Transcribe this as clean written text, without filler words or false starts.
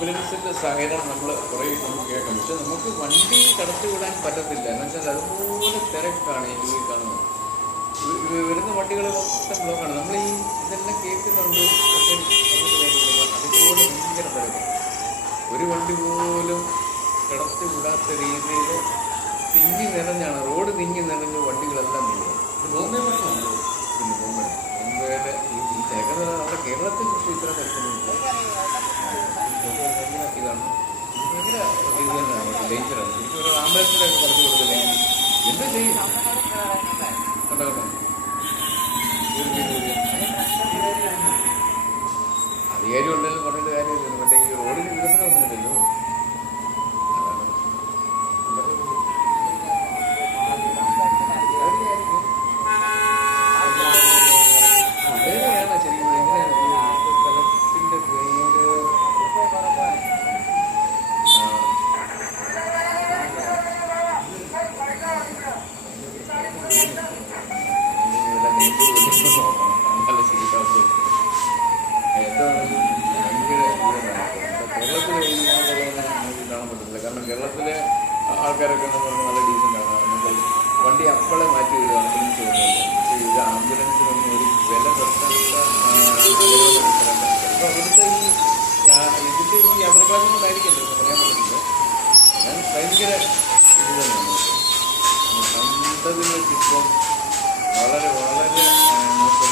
ആംബുലൻസിൻ്റെ സഹകരണം നമ്മൾ കുറേ നമുക്ക് കേൾക്കാം. പക്ഷെ നമുക്ക് വണ്ടി കടത്തി വിടാൻ പറ്റത്തില്ല. എന്ന് വെച്ചാൽ അതുപോലെ തിരക്കാണ് എനിക്ക് ഈ കാണുന്നത്. വരുന്ന വണ്ടികൾ മൊത്തം ബ്ലോക്കാണ്. നമ്മൾ ഈ ഇതെല്ലാം കേൾക്കുന്നുണ്ട്. അതുപോലെ ഭയങ്കര തിരക്കാണ്. ഒരു വണ്ടി പോലും കടത്തി വിടാത്ത രീതിയിൽ തിങ്ങി നിറഞ്ഞാണ് റോഡ്. തിങ്ങി നിറഞ്ഞ് വണ്ടികളെല്ലാം പോകും. ബോംബെ മണ്ണോ? പിന്നെ ബോംബെയുടെ ഈ തിരക്കുന്ന നമ്മുടെ കേരളത്തിൽ പക്ഷേ ഇത്ര തിരക്കൊന്നുമില്ല. ഇതാണ് ഭയങ്കര ഇത് തന്നെയാണ്, ഡേഞ്ചറാണ്. ശരിക്കും ഒരു ആംബുലൻസിലൊക്കെ കടത്തി കൊടുത്തില്ലെങ്കിൽ എന്ത് ചെയ്യും? കണ്ടോ കണ്ടോ അധികാരി ഉണ്ടെങ്കിലും പറഞ്ഞിട്ട് കാര്യമില്ല. മറ്റേ ഈ റോഡിന് വികസനമൊന്നുമില്ലല്ലോ. അങ്ങനെയാണ് ശരിക്കും. എങ്ങനെയാണ് സ്ഥലത്തിൻ്റെ പേര്? നല്ല ശരിയാവും. എന്താണെങ്കിലും ഭയങ്കര കേരളത്തിൽ നമുക്ക് കാണാൻ പറ്റത്തില്ല. കാരണം കേരളത്തിലെ ആൾക്കാരൊക്കെ എന്ന് പറഞ്ഞാൽ നല്ല ഡീസൻ്റാണ്. നമുക്ക് വണ്ടി അപ്പോഴേ മാറ്റി വിടുക ആംബുലൻസ് കൊണ്ടുവരിക. പക്ഷേ ഇത് ആംബുലൻസിനൊന്നും ഒരു വില കൊടുക്കാത്ത ചിലപ്പോൾ അവിടുത്തെ ഇതിൻ്റെ ഈ യാത്രക്കാരനും കൊണ്ടായിരിക്കും ചിലപ്പോൾ പറയാൻ പറ്റില്ല. ഞാൻ ഭയങ്കര ഇത് തന്നെയാണ് കണ്ടതിൽ വെച്ചിപ്പം വളരെ വളരെ മോശം